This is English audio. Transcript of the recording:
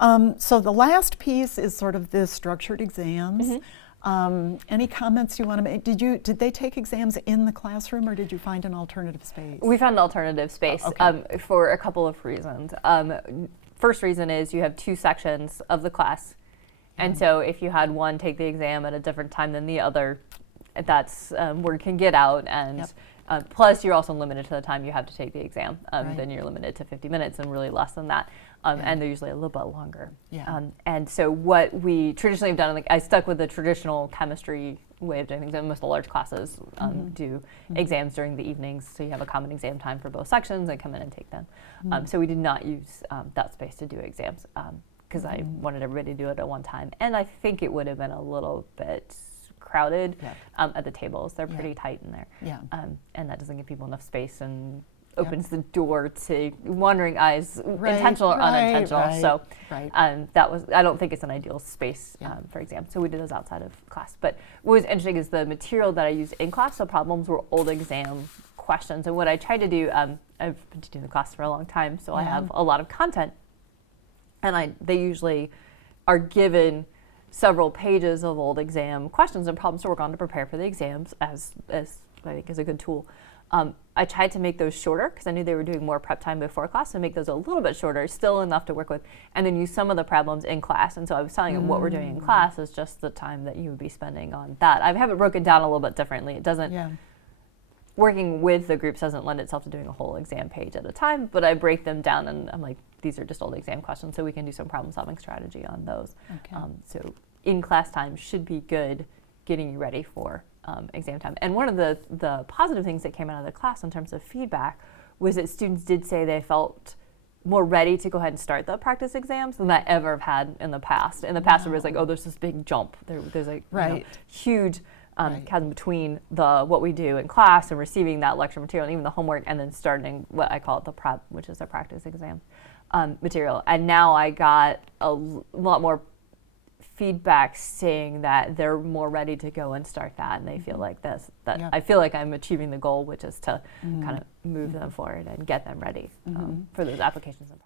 So the last piece is sort of the structured exams. Any comments you want to make? Did they take exams in the classroom, or did you find an alternative space? We found an alternative space for a couple of reasons. First reason is you have two sections of the class, and so if you had one take the exam at a different time than the other, that's where you can get out, and plus you're also limited to the time you have to take the exam. Then you're limited to 50 minutes and really less than that. And they're usually a little bit longer. And so what we traditionally have done, I stuck with the traditional chemistry way of doing things. And most of the large classes do exams during the evenings, so you have a common exam time for both sections and come in and take them. So we did not use that space to do exams because I wanted everybody to do it at one time. And I think it would have been a little bit crowded at the tables. They're pretty tight in there. And that doesn't give people enough space and opens the door to wandering eyes, intentional or unintentional. So that was, I don't think it's an ideal space for exams. So we did those outside of class. But what was interesting is the material that I used in class, so problems were old exam questions. And what I tried to do, I've been teaching the class for a long time, so I have a lot of content. And they usually are given several pages of old exam questions and problems to work on to prepare for the exams, as I think is a good tool. I tried to make those shorter because I knew they were doing more prep time before class, so make those a little bit shorter, still enough to work with, and then use some of the problems in class. And so I was telling them what we're doing in class is just the time that you would be spending on that. I have it broken down a little bit differently. It doesn't, working with the groups doesn't lend itself to doing a whole exam page at a time, but I break them down and I'm like, these are just old exam questions, so we can do some problem solving strategy on those. So in class time should be good getting you ready for exam time. And one of the positive things that came out of the class in terms of feedback was that students did say they felt more ready to go ahead and start the practice exams than I ever have had in the past. In the past, it was like, oh, there's this big jump. There's a huge chasm between what we do in class and receiving that lecture material and even the homework, and then starting what I call it the prep, which is the practice exam material. And now I got a lot more feedback saying that they're more ready to go and start that, and they feel like I feel like I'm achieving the goal, which is to kind of move them forward and get them ready for those applications and problems.